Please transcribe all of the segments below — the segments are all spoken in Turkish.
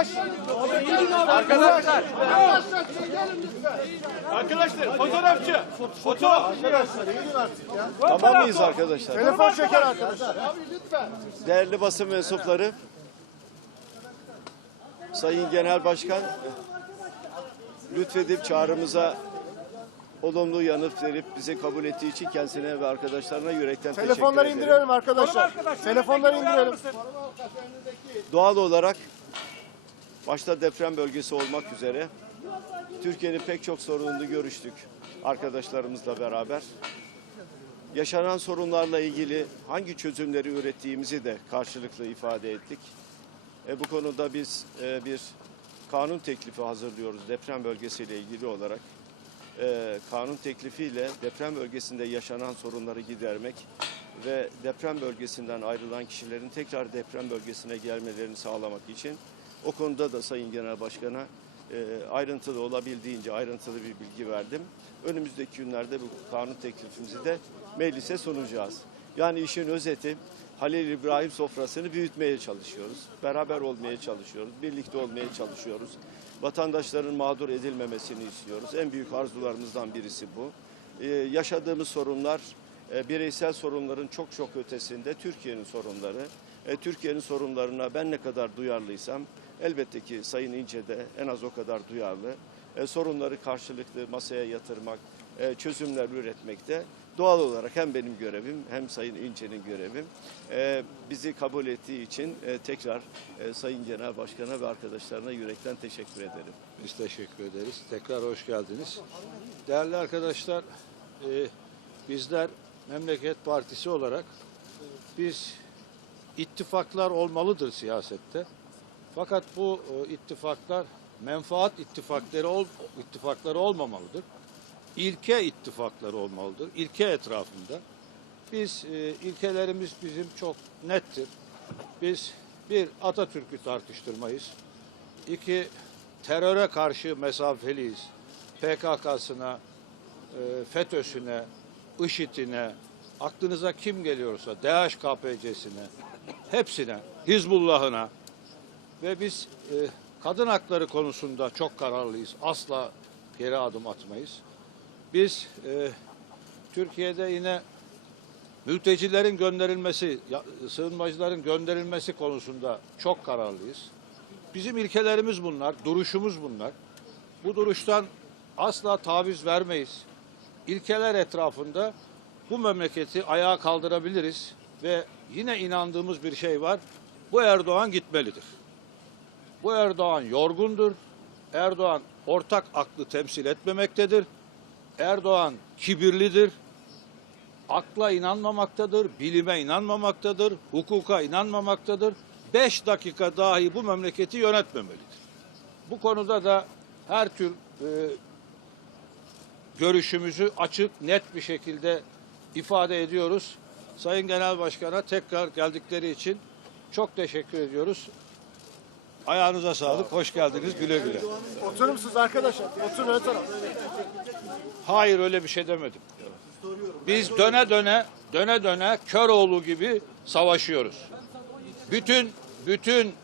Yavaş. Arkadaşlar. Arkadaşlar fotoğrafçı. Foto. Tamam mıyız arkadaşlar? Telefon çeker arkadaşlar. Değerli basın mensupları, Sayın Genel Başkan lütfedip çağrımıza olumlu yanıt verip bizi kabul ettiği için kendisine ve arkadaşlarına yürekten Telefonları teşekkür ederim. indirelim arkadaşlar. Telefonları indirelim. Doğal olarak başta deprem bölgesi olmak üzere Türkiye'nin pek çok sorununu görüştük arkadaşlarımızla beraber. Yaşanan sorunlarla ilgili hangi çözümleri ürettiğimizi de karşılıklı ifade ettik. E, bu konuda biz e, bir kanun teklifi hazırlıyoruz deprem bölgesiyle ilgili olarak. E, kanun teklifiyle deprem bölgesinde yaşanan sorunları gidermek ve deprem bölgesinden ayrılan kişilerin tekrar deprem bölgesine gelmelerini sağlamak için o konuda da Sayın Genel Başkan'a e, ayrıntılı olabildiğince ayrıntılı bir bilgi verdim. Önümüzdeki günlerde bu kanun teklifimizi de meclise sunacağız. Yani işin özeti Halil İbrahim sofrasını büyütmeye çalışıyoruz. Beraber olmaya çalışıyoruz. Birlikte olmaya çalışıyoruz. Vatandaşların mağdur edilmemesini istiyoruz. En büyük arzularımızdan birisi bu. Ee, yaşadığımız sorunlar e, bireysel sorunların çok çok ötesinde Türkiye'nin sorunları. E, Türkiye'nin sorunlarına ben ne kadar duyarlıysam elbette ki Sayın İnce de en az o kadar duyarlı. E, sorunları karşılıklı masaya yatırmak, e, çözümler üretmekte doğal olarak hem benim görevim hem Sayın İnce'nin görevim. Bizi kabul ettiği için tekrar Sayın Genel Başkan'a ve arkadaşlarına yürekten teşekkür ederim. Biz teşekkür ederiz. Tekrar hoş geldiniz. Değerli arkadaşlar, bizler Memleket Partisi olarak biz ittifaklar olmalıdır siyasette. Fakat bu e, ittifaklar menfaat ittifakları ol, ittifakları olmamalıdır. İlke ittifakları olmalıdır. İlke etrafında. Biz e, ilkelerimiz bizim çok nettir. Biz bir Atatürk'ü tartıştırmayız. İki, teröre karşı mesafeliyiz. PKK'sına, e, FETÖ'süne, IŞİD'ine, aklınıza kim geliyorsa, DHKPC'sine, hepsine, Hizbullah'ına ve biz e, kadın hakları konusunda çok kararlıyız. Asla geri adım atmayız. Biz e, Türkiye'de yine mültecilerin gönderilmesi, sığınmacıların gönderilmesi konusunda çok kararlıyız. Bizim ilkelerimiz bunlar, duruşumuz bunlar. Bu duruştan asla taviz vermeyiz. İlkeler etrafında bu memleketi ayağa kaldırabiliriz ve yine inandığımız bir şey var. Bu Erdoğan gitmelidir. Bu Erdoğan yorgundur. Erdoğan ortak aklı temsil etmemektedir. Erdoğan kibirlidir. Akla inanmamaktadır, bilime inanmamaktadır, hukuka inanmamaktadır. Beş dakika dahi bu memleketi yönetmemelidir. Bu konuda da her tür e, görüşümüzü açık, net bir şekilde ifade ediyoruz. Sayın Genel Başkan'a tekrar geldikleri için çok teşekkür ediyoruz. Ayağınıza sağlık, hoş geldiniz, güle güle. Oturur musunuz arkadaşlar? Oturun ön taraf. Hayır öyle bir şey demedim. Biz döne döne, döne döne Köroğlu gibi savaşıyoruz. Bütün, bütün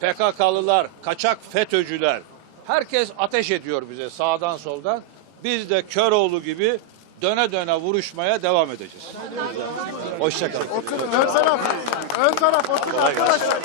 PKK'lılar, kaçak FETÖ'cüler, herkes ateş ediyor bize sağdan soldan. Biz de Köroğlu gibi döne döne vuruşmaya devam edeceğiz. Hoşçakalın. Oturun ön taraf. Ön taraf oturun arkadaşlar.